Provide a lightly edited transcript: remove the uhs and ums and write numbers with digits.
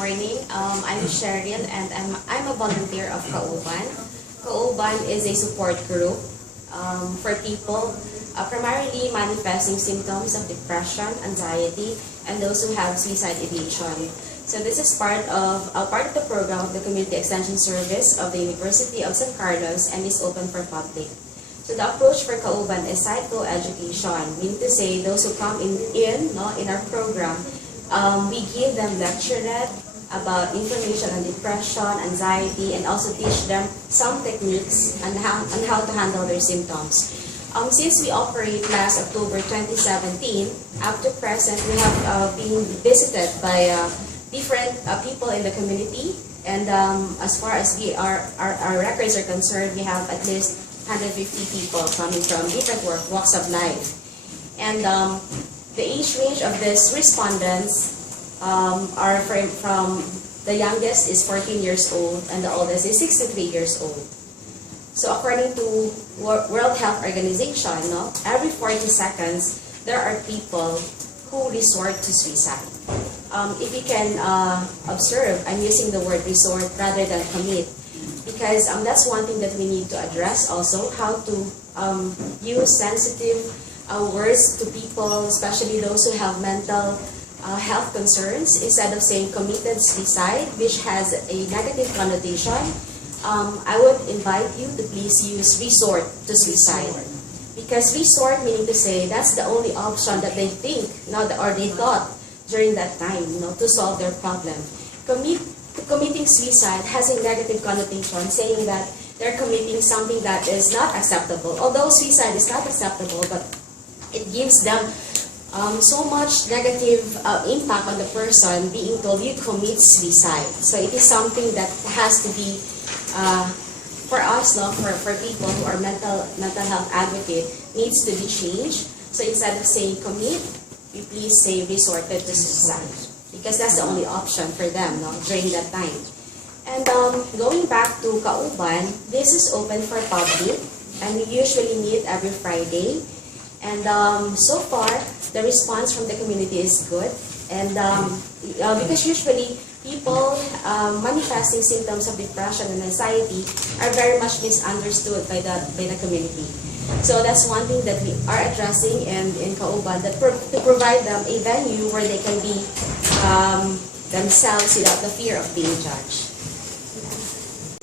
morning. I'm Cheryl and I'm a volunteer of Kauban. Kauban is a support group for people primarily manifesting symptoms of depression, anxiety, and those who have suicide ideation. So this is part of the program of the Community Extension Service of the University of San Carlos and is open for public. So the approach for Kauban is psychoeducation, meaning to say those who come in our program, we give them lecturette about information on depression, anxiety, and also teach them some techniques on how to handle their symptoms. Since we operate last October 2017, up to present, we have been visited by different people in the community. And as far as our records are concerned, we have at least 150 people coming from different walks of life. And the age range of these respondents are from the youngest is 14 years old and the oldest is 63 years old. So according to World Health Organization, every 40 seconds there are people who resort to suicide. If you can observe, I'm using the word resort rather than commit, because that's one thing that we need to address also, how to use sensitive words to people, especially those who have mental health concerns, instead of saying committed suicide, which has a negative connotation. I would invite you to please use resort to suicide, because resort meaning to say that's the only option that they think or they thought during that time to solve their problem. Committing suicide has a negative connotation, saying that they're committing something that is not acceptable. Although suicide is not acceptable, but it gives them so much negative impact on the person being told you commit suicide. So it is something that has to be for us, for people who are mental health advocate, needs to be changed. So instead of saying commit, we please say resorted to suicide, because that's the only option for them during that time. And going back to Kauban, this is open for public, and we usually meet every Friday. And so far, the response from the community is good. And because usually people manifesting symptoms of depression and anxiety are very much misunderstood by the community. So that's one thing that we are addressing in Kauban, that to provide them a venue where they can be themselves without the fear of being judged.